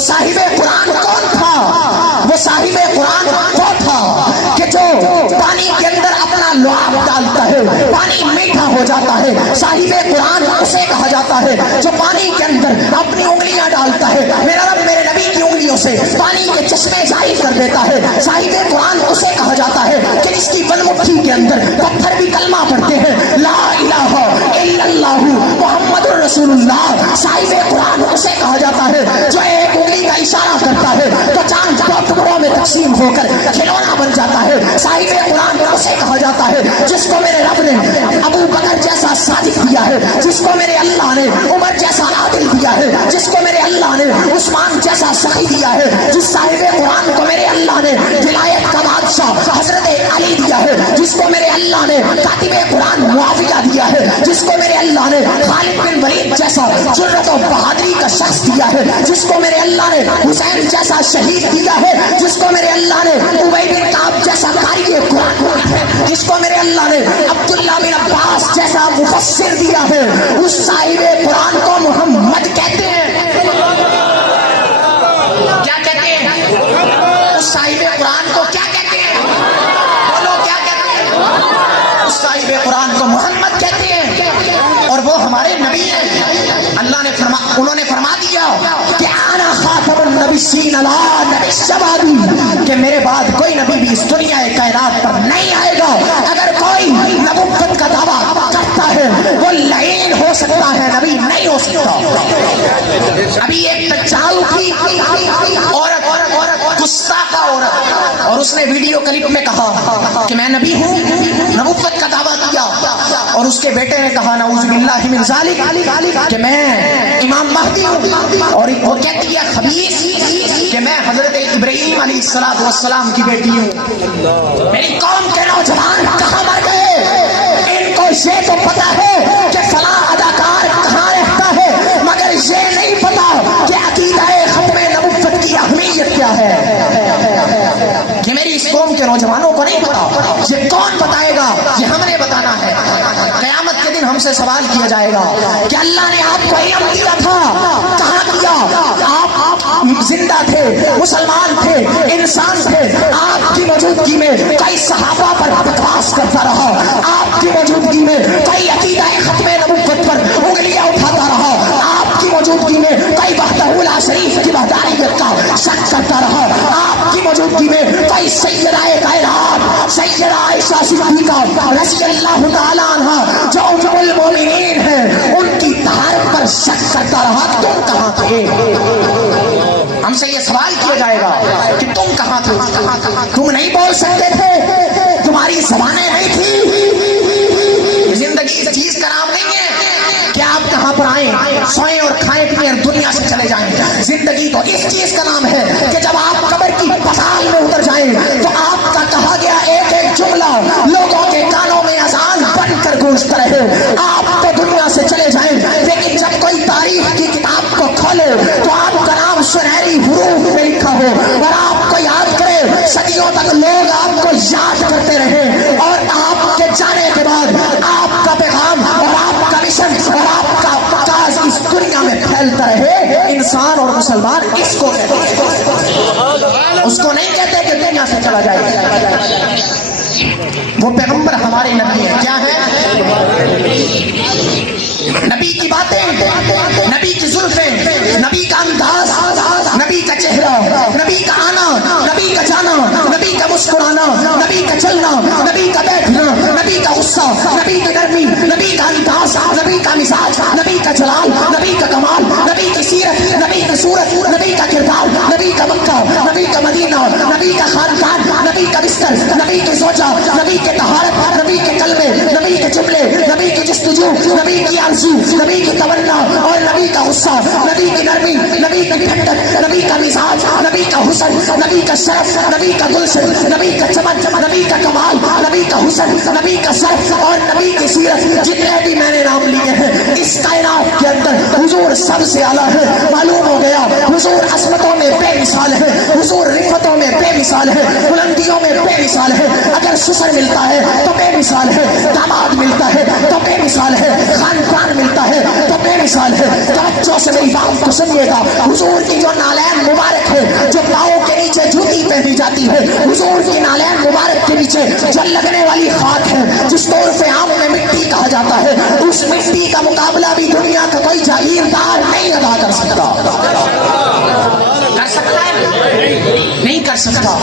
صاحب قرآن کون تھا؟ وہ صاحب قرآن وہ تھا کہ جو پانی کے اندر اپنا لعاب ڈالتا ہے پانی میٹھا ہو جاتا ہے. صاحب قرآن اسے کہا جاتا ہے جو پانی کے اندر اپنی انگلیاں ڈالتا ہے. میرا رب میرے نبی کی انگلیوں سے پانی کے چشمے جاری کر دیتا ہے. صاحب قرآن اسے کہا جاتا ہے کہ جس کی بن مٹھی کے اندر پتھر بھی کلمہ پڑھتے ہیں لا الہ الا اللہ محمد الرسول اللہ. صاحب قرآن اسے کہا جاتا ہے جو ایک انگلی کا اشارہ کرتا ہے تو چاند دو ٹکڑوں میں تقسیم ہو کر کھلونا بن جاتا ہے. صاحب قرآن اسے کہا جاتا ہے جس کو میرے رب نے ابو بکر جیسا صادق دیا ہے, جس کو میرے اللہ نے عمر جیسا عادل دیا ہے, جس کو میرے اللہ نے عثمان جیسا سخی دیا ہے, جس صاحب قرآن کو میرے اللہ نے ولایت کا بادشاہ حضرت علی دیا ہے, جس کو میرے اللہ نے کاتب قرآن معاویہ دیا ہے, جس کو میرے اللہ نے خالد بن ولید جیسا جرأت و بہادری کا شخص دیا ہے, جس کو میرے اللہ نے حسین جیسا شہید دیا ہے, جس کو میرے اللہ نے ابی بن کعب جیسا قاری قرآن دیا ہے, جس کو میرے اللہ نے عبداللہ بن عباس جیسا مفسر دیا ہے, اس صاحب قرآن کو محمد کہتے ہیں. کیا کہتے ہیں؟ اس صاحب قرآن کو کیا کہتے ہیں؟ بولو کیا کہتے ہیں؟ اس صاحب قرآن کو محمد کہتے ہیں اور وہ ہمارے نبی ہیں. اللہ نے انہوں نے فرما دیا کہ انا خاتم النبیین لا نبی بعدی, کہ میرے بعد کوئی نبی بھی اس دنیا کائنات پر نہیں آئے گا. اگر کوئی نبوت کا دعویٰ کرتا ہے وہ لعین ہو سکتا ہے, نبی نہیں ہو سکتا. ابھی ایک بچاؤ تھی عورت گستاخہ عورت, اور اس نے ویڈیو کلپ میں کہا کہ میں نبی ہوں, نبوت کا دعویٰ کیا, اور اس کے بیٹے نے کہا نعوذ باللہ من ذالک کہ میں امام مہدی ہوں, اور وہ کہتی ہے خبیث کہ میں حضرت ابراہیم علیہ السلام کی بیٹی ہوں. میری قوم کے نوجوان کہاں مر گئے؟ ان کو یہ تو پتا ہے کہ فلاں اداکار کہاں رہتا ہے, مگر یہ نہیں پتا کہ عقیدہ ختم نبوت کی اہمیت کیا ہے. یہ میری اس قوم کے نوجوانوں کو نہیں پتا. یہ کون بتائے گا؟ یہ ہم نے بتانا ہے. قیامت کے دن ہم سے سوال کیا جائے گا کہ اللہ نے آپ کو علم دیا تھا, کہاں دیا؟ آپ زندہ تھے, مسلمان تھے, انسان تھے, آپ کی موجودگی میں کئی صحابہ پر بکواس کرتا رہا, آپ کی موجودگی میں کئی عقیدہ ختم نبوت پر انگلیاں اٹھاتا رہا, آپ کی موجودگی میں کئی وحدہ لا شریف کی وحدانیت کا شک کرتا رہا, آپ کی موجودگی میں کئی سیدہ کائنات سیدہ عائشہ صدیقہ رضی اللہ تعالیٰ عنہا جو ام المومنین ہیں ان کی طہارت پر شک کرتا رہا. تم کہاں تھے؟ ہم سے یہ سوال کیا جائے گا کہ تم کہاں تھے؟ تم نہیں بول سکتے تھے؟ تمہاری زبانیں نہیں تھی؟ زندگی اس چیز کا نام نہیں ہے کہ آپ کہاں پر آئیں, سوئیں اور کھائیں پیئیں اور دنیا سے چلے جائیں. زندگی تو اس چیز کا نام ہے کہ جب آپ قبر کی پتال میں اتر جائیں تو آپ کا کہا گیا ایک ایک جملہ لوگوں کے کانوں میں اذان بن کر گونجتا رہے. آپ تو دنیا سے چلے جائیں, لیکن جب کوئی تاریخ کی کتاب کو کھولے تو آپ کا نام سنہری حروف میں لکھا ہو اور آپ کو یاد کرے. صدیوں تک لوگ آپ کو یاد کرتے رہے اور آپ کے جانے کے بعد آپ کا پیغام اور آپ کا مشن اور آپ کا کاز اس دنیا میں پھیلتا رہے. انسان اور مسلمان اس کو اس کو نہیں کہتے کہ دنیا سے چلا جائے. وہ پیغمبر ہمارے نبی ہیں. کیا ہے؟ نبی کی باتیں, نبی کی زلفیں, نبی کا انداز, نبی کا چہرہ, نبی کا آنا, نبی کا جانا, نبی کا مسکرانا, نبی کا چلنا, نبی کا بیٹھنا, نبی کا غصہ, نبی کی نرمی, نبی کا انداز, نبی کا مزاج, نبی کا جلال, نبی کا کمال, نبی کی سیرت, نبی کی صورت, نبی کا کردار, نبی کا مکہ, نبی کا مدینہ, نبی کا خاندان, نبی کا بستر, نبی کی سوچا, نبی کے طہارت, نبی کے کلمے, نبی کے جملے, نبی کی جستجو, نبی کی آرزو, نبی کی تمنا اور نبی کا غصہ, نبی کی نرمی, نبی کی ٹھنڈک, نبی کا مزاج, نبی کا حسن, نبی کا شرف, نبی کا گلشن, نبی کا چمن, نبی کا کمال, نبی کا حسن, نبی کا شرف اور نبی کی سیرت. جتنے بھی میں نے نام لیے ہیں اس کائنات کے اندر حضور سب سے اعلیٰ ہے. معلوم ہو گیا حضور عظمتوں میں بے مثال ہے, حضور رفعتوں میں بے مثال ہے, بلندیوں میں بے مثال ہے. اگر سسر ملتا ہے تو بے مثال ہے, داماد ملتا ہے تو بے مثال ہے, خاندان ملتا ہے تو بے مثال ہے. توجہ سے میری بات کو سنیے گا. حضور کی جو نالین کرتی ہے. حضور کی نالین مبارک کے نیچے جل لگنے والی خاک ہے جس کو عرف عام میں مٹی کہا جاتا ہے. اس مٹی کا مقابلہ بھی دنیا کا کوئی جاگیردار نہیں ادا کر سکتا. کر سکتا ہے؟ نہیں کر سکتا.